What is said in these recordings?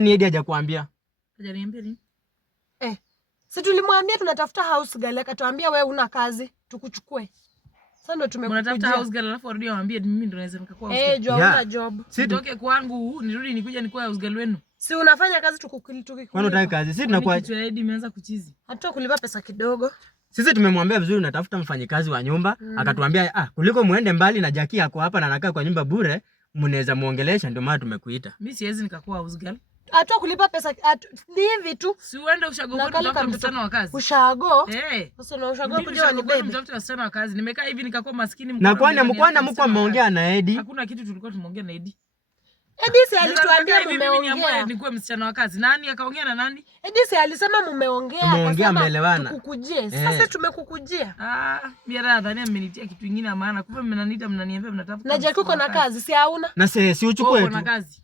Ni Edi hajakuambia? Hajaniambia nini? Si tulimwambia tunatafuta house girl, akatuambia wewe una kazi, tukuchukue. Sasa ndo tumekujia. Unatafuta house girl alafu arudi amwambie mimi ndo naweza nikakuwa house girl. Una job. Sitoke kwangu nirudi nikuja nikuwa house girl wenu. Si unafanya kazi tukukulipa. Kwani unataka kazi? Sisi tunakuwa kitu ya Edi imeanza kuchizi. Hata kulipa pesa kidogo. Sisi tumemwambia vizuri unatafuta mfanyikazi wa nyumba, akatuambia kuliko muende mbali na Jackie yako hapa na anakaa kwa nyumba bure, mnaweza muongelesha, ndio maana tumekuita. Mimi siwezi nikakuwa house girl. Hata kulipa pesa ni hivi tu. Si uende ushago kwa kutafuta msichana wa kazi. Ushago? Sasa na ushago kuja ni baby. Mtafuta msichana wa kazi. Nimekaa hivi nikakuwa maskini mkono. Na kwani mko mmeongea na Edi? Hakuna kitu tulikuwa tumeongea na Edi. Edi si alituambia mmeongea. Nikuwe msichana wa kazi. Nani akaongea na nani? Edi si alisema mmeongea. Mmeongea mmeelewana. Tukukujie. Sasa tumekukujia. Mimi nadhani amenitia kitu kingine maana kumbe mnaniita mnaniambia mnatafuta. Na Jackie uko na kazi, si hauna? Na si uchukue tu. Uko na kazi.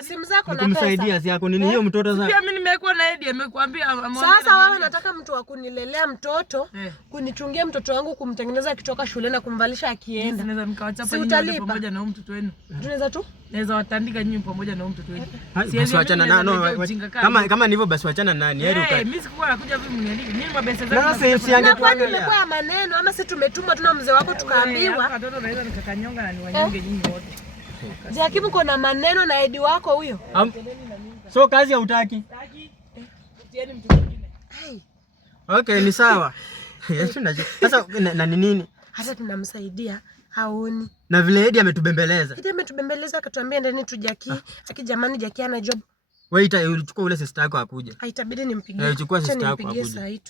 Simu zako na pesa. Kumsaidia si yako nini hiyo mtoto sasa? Pia mimi nimekuwa na Edi amekwambia. Sasa wewe nataka mtu wa kunilelea mtoto, kunichungia mtoto wangu, kumtengeneza akitoka shule na kumvalisha akienda. Naweza nikawachapa nyinyi pamoja na mtoto wenu. Tunaweza tu? Naweza watandika nyinyi pamoja na mtoto wenu. Siwezi achana kama ndivyo basi wachana nani? Mimi sikuwa nakuja hivi mniandike. Mimi mabesa zangu. Sasa usiangetuangalia. Nimekuwa maneno ama sisi tumetumwa tuna mzee wako tukaambiwa. Watoto naweza nikakanyonga na niwanyonge nyinyi wote. Jackie uko na maneno na Edi wako huyo. So kazi hautaki? Tieni mtu mwingine. Okay, ni sawa. Sasa na nini? Hata tunamsaidia haoni. Na vile Edi ametubembeleza. Edi ametubembeleza akatuambia ndani tu Jackie. Jamani Jackie ana job. Wewe uchukue ule sister yako akuje. Itabidi nimpigie. Chukua sister yako akuje.